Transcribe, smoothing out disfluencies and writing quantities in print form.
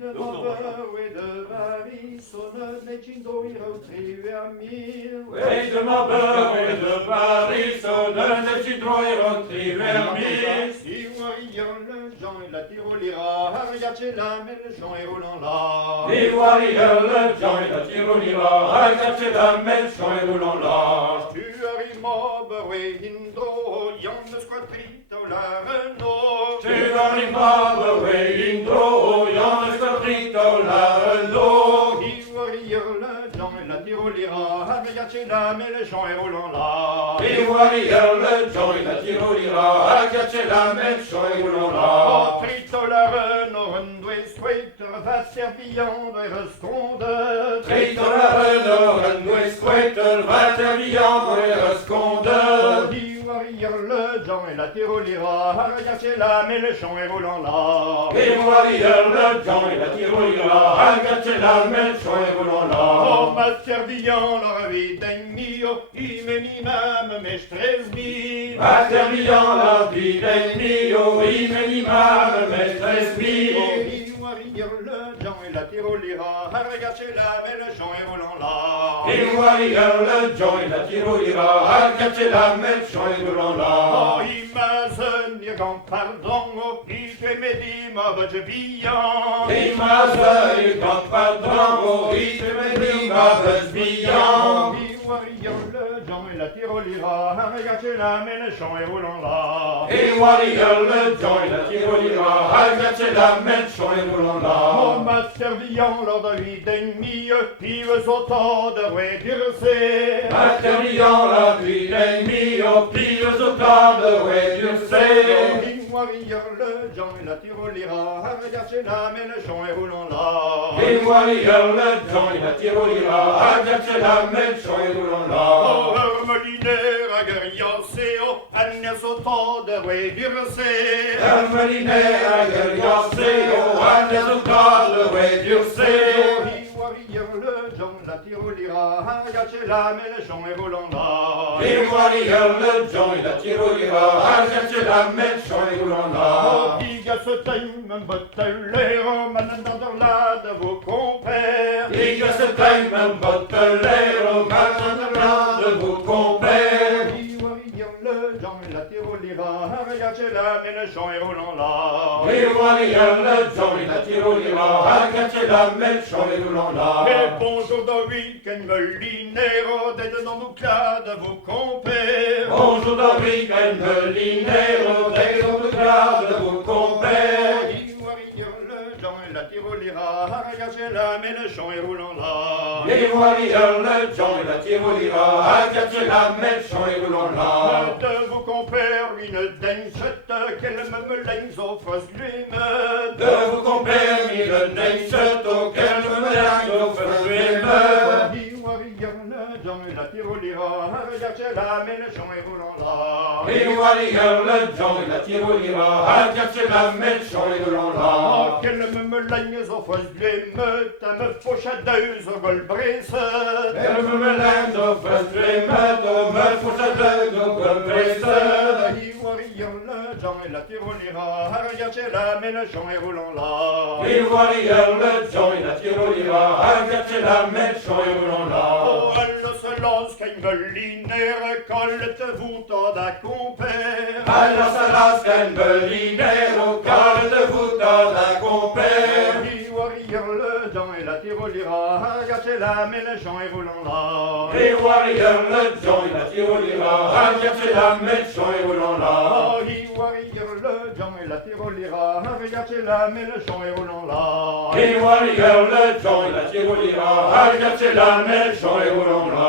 De Mabeur et de Paris, sonne Necindoi trivermir. Wey de Mabeur et de Paris, sonne Necindoi trivermir. Si warrior le Jean et la tirolira, Ariacella, mais le Jean est roulant là. Les warriors, le Jean et la tirolira, Ariacella, la Melchon et roulant là. Tu arrives Mabeur et Indro, Yann de Squatrit, la Renault. Tu arrives Mabeur et Indro, Yann de Squatrit, la Renault. Si warrior le Jean et la tirolira, Ariacella, mais le Jean est roulant là. Les warriors, le Jean et la tirolira, Ariacella, la Melchon et roulant là. Tritolaren och undvesquater, vatserviande och reskonde. Tritolaren och undvesquater, vatserviande och reskonde. Di warrior le Jean et la tirolira, Ariacella, mais le chant est roulant là. Les warriors, le Jean et la tirolira, Ariacella, la Melchon et roulant là. Oh, vatserviande leur vie d'ennio, imeni même mestresmi. Vatserviande la vie d'ennio, imeni même mestresmi. Di warrior le Jean et la tirolira, Ariacella, mais le chant est roulant là. Les warriors, le Jean et la tirolira, Ariacella, la Melchon et roulant là. Oh, imazen, irgan pardon, il te medim av bian. Imază, il grand patron, il te medim avec bian. Di warrior le Jean et la tirolira, Ariacella, mais le chant est roulant là. Les warriors, le Jean et la tirolira, Ariacella, la Melchon et roulant Mon là. master vian lors de vie d'ennemi, pives autant de rédurcer. Matériant la vie d'ennemi, aux pires autant de rédurcer. Di warrior le Jean et la tirolira, Ariacella, mais le chant est roulant là. Les warriors, le Jean et la tirolira, Ariacella, la Melchon et roulant Oh, là. Hermeliner, Agariaseo, Agnès autant de rédurcer. Hermelinaire, Agariaseo, Agnès autant de rédurcer. Di warrior le Jean, la tirolira, Ariacella, mais le chant est roulant là. Les warriors, le Jean et la tirolira, Ariacella, la Melchon et roulant Oh, là. diga ce time, bottelero, manandor là de vos compères. Liga se time, un bottelero, maintenant de vos compères. Di warrior le Jean et la tirolira, Ariacella, mais le chant est roulant là. Les warriors, le Jean et la tirolira, Ariacella, la Melchon et roulant Et là. bonjour de week-end, melinero, d'être dans nos cas de vos compères. Bonjour David, Melinero, des hommes de grade de vos compères. Di warrior le Jean et la tirolira, Ariacella, mais le chant est roulant là. Les warriors, le Jean et la tirolira, Ariacella, la Melchon et roulant là. De vos compères, une dansette, qu'elle me lègue aux fausses glumes. De vos compères, mille neichette, auquel me mélange au feu Di warrior le Jean et la tirolira, Ariacella, mais le chant est roulant là. Les warriors, le Jean et la tirolira, Ariacella, la Melchon et roulant Oh, là. qu'elle me lègue aux fausses glumes, ta me fauchadeuse au golbresse. Elle me mélange au feu me fouche de compresse. Di warrior le Jean et la tirolira, Ariacella, mais le chant est roulant là. Les warriors, le Jean et la tirolira, Ariacella, la Melchon et roulant Oh, là. elle se lance qu'un melinère, colle-te-vous tant d'un compère. Alors ça lasse qu'un belinero, car de vous d'un compère. Di warrior le Jean et la tirolira, Ariacella, mais le chant est roulant là. Les warriors, le Jean et la tirolira, Ariacella, la Melchon et roulant là. Oh, di warrior le Jean et la tirolira, Ariacella, mais le chant est roulant là. Les warriors, le Jean et la tirolira, Ariacella, la Melchon et roulant là.